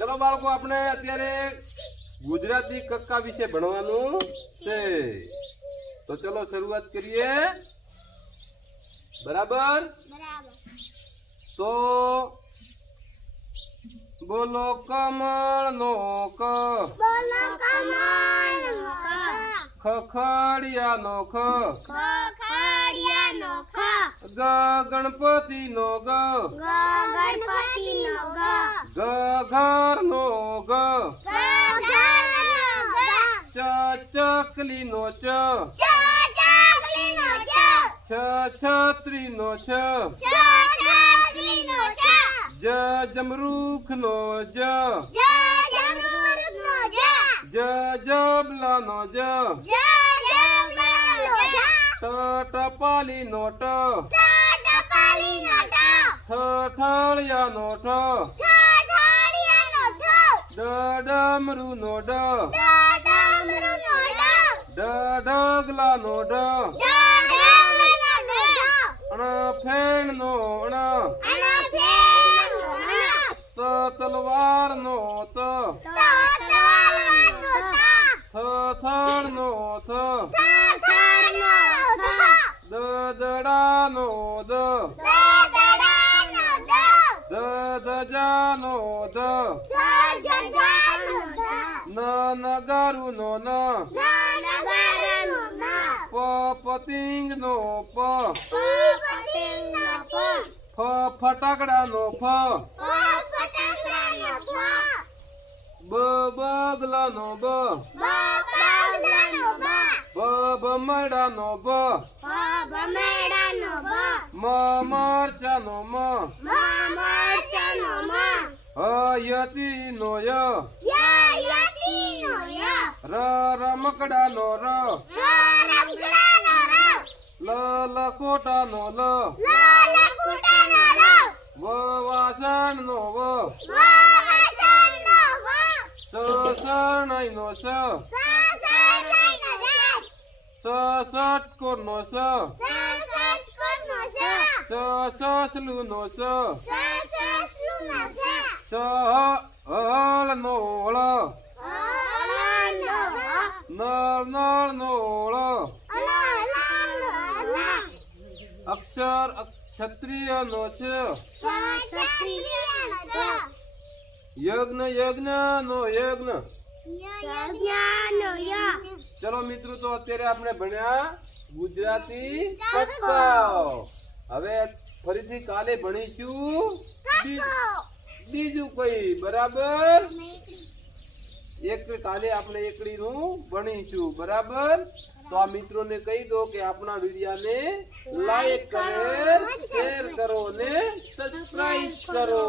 ચલો બાળકો, આપણે અત્યારે ગુજરાતી કક્કા વિશે ભણવાનું છે, તો ચલો શરૂઆત કરીએ. બરાબર? તો બોલો કમળ નો ક, ખખડિયા નો ખ, ગ ગણપતિ નો ગ, ગ ઘર નો ગ, ચ ચકલી નો ચ, છ છત્રી નો છ, જ જમરૂખ નો જ, જ જબલા નો જ, ટ ટપાલી નો ટ, ઠ ઠળિયા નો ઠ, ડ ડમરૂ નો ડ, ડ ઢગલા નો ડ, ણ ફેણ નો ણ, ત તલવાર નો ત, થ થળ નો થ, દ દડા નો દ, દ ધજા નો દ, ન નગારુ નો ન, પ પતિંગ નો પ, ફ ફટાકડા નો ફ, બ બગલા નો બ, બ ભમરડા નો બ, મ મરચા નો મ, હ યતી નો ય, ર રમકડા નો ર, લ લકોટા નો લ, વ વાસણ નો વ, સ શરણાઈ નો સ, સ સટકોર નો સ, સ સસલું નો સ, સ હળ નો હળ, નળ નળ નો હળ, અક્ષર ક્ષત્રિય નો છ, યજ્ઞ યજ્ઞ નો યજ્ઞ. ચલો મિત્રો, તો અત્યારે આપણે ભણ્યા ગુજરાતી કક્કા. હવે ફરીથી કાલે ભણીશું બીજું કઈ. બરાબર? કાલે આપણે એકડી નું ભણીશું. બરાબર? તો આ મિત્રોને કહી દો કે આપણા વિડિયાને લાઈક કરે, શેર કરો ને સબસ્ક્રાઇબ કરો.